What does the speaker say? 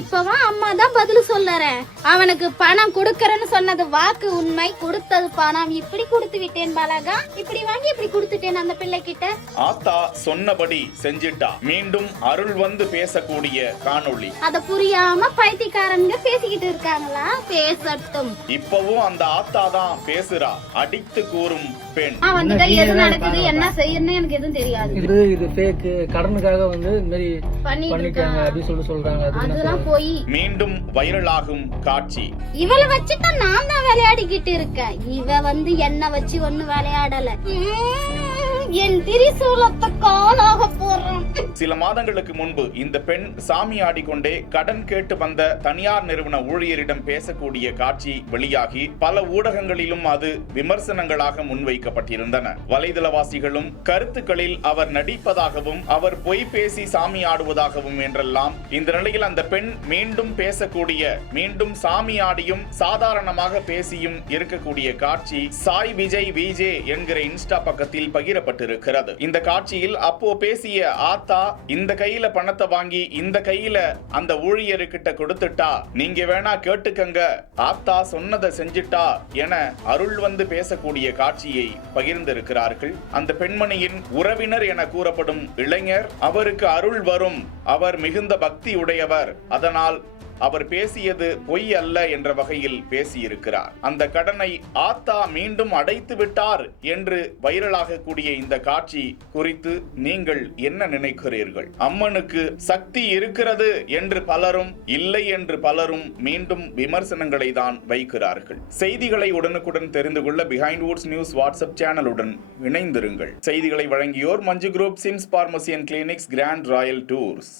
இப்பதான் அம்மா தான் பதில் சொல்லறேன். அவனுக்கு பணம் கொடுக்கறேன்னு சொன்னது வாக்கு உண்மை, கொடுத்தது பணம். இப்படி கொடுத்து விட்டேன் பாலகா, இப்படி வாங்கி இப்படி கொடுத்துட்டேன் அந்த பிள்ளை கிட்ட. ஆத்தா சொன்னபடி செஞ்சிட்டா. மீண்டும் அருள் வந்து பேசக்கூடிய காணொளி. அத புரியாம பைத்தியக்காரங்க பேசிக்கிட்டு இருக்காங்களா? பேசட்டும். இப்பவும் அந்த ஆத்தா தான் பேசுறா. அடித்து கூறும் பெண். அவன்கிட்ட எது நடக்குது என்ன செய்யணும்னு எனக்கு எதுவும் தெரியாது. இது ஃபேக், கடனுக்காக வந்து இந்த மாதிரி பண்ணிட்டாங்க அப்படி சொல்றாங்க. அதெல்லாம் போய் மீண்டும் வைரலாகும் காட்சி. இவளை வச்சுட்டு நான் தான் விளையாடிக்கிட்டு இருக்கேன். இவ வந்து என்ன வச்சு ஒண்ணு விளையாடல. என் திரிசூலத்தை காலாக போறான். சில மாதங்களுக்கு முன்பு இந்த பெண் சாமி ஆடிக்கொண்டே கடன் கேட்டு வந்த தனியார் நிறுவன ஊழியரிடம் பேசக்கூடிய காட்சி வெளியாகி பல ஊடகங்களிலும் அது விமர்சனங்களாக முன்வைக்கப்பட்டிருந்தன. வலைதளவாசிகளும் கருத்துக்களில் அவர் நடிப்பதாகவும் அவர் பொய் பேசி சாமி ஆடுவதாகவும் என்றெல்லாம். இந்த நிலையில் அந்த பெண் மீண்டும் பேசக்கூடிய, மீண்டும் சாமி ஆடியும் சாதாரணமாக பேசியும் இருக்கக்கூடிய காட்சி சாய் விஜய் விஜே என்கிற இன்ஸ்டா பக்கத்தில் பகிரப்பட்டிருக்கிறது. இந்த காட்சியில் அப்போ பேசிய ஆத்தா இந்த கையில பணத்தை வாங்கி இந்த கையில அந்த ஊழியர்கிட்ட கொடுத்துட்டா, நீங்க வேணா கேட்டுக்கங்க, ஆத்தா சொன்னதை செஞ்சிட்டா என அருள் வந்து பேசக்கூடிய காட்சியை பகிர்ந்திருக்கிறார்கள். அந்த பெண்மணியின் உறவினர் என கூறப்படும் இளைஞர், அவருக்கு அருள் வரும், அவர் மிகுந்த பக்தி உடையவர், அதனால் அவர் பேசியது பொய் அல்ல என்ற வகையில் பேசியிருக்கிறார். அந்த கடனை ஆத்தா மீண்டும் அடைத்து விட்டார் என்று வைரலாக கூடிய இந்த காட்சி குறித்து நீங்கள் என்ன நினைக்கிறீர்கள்? அம்மனுக்கு சக்தி இருக்கிறது என்று பலரும், இல்லை என்று பலரும் மீண்டும் விமர்சனங்களை தான் வைக்கிறார்கள். செய்திகளை உடனுக்குடன் தெரிந்து கொள்ள பிஹைண்ட் வுட்ஸ் நியூஸ் வாட்ஸ்அப் சேனலுடன் இணைந்திருங்கள். செய்திகளை வழங்கியோர் Manju group, SIMS pharmacy and clinics, grand royal tours.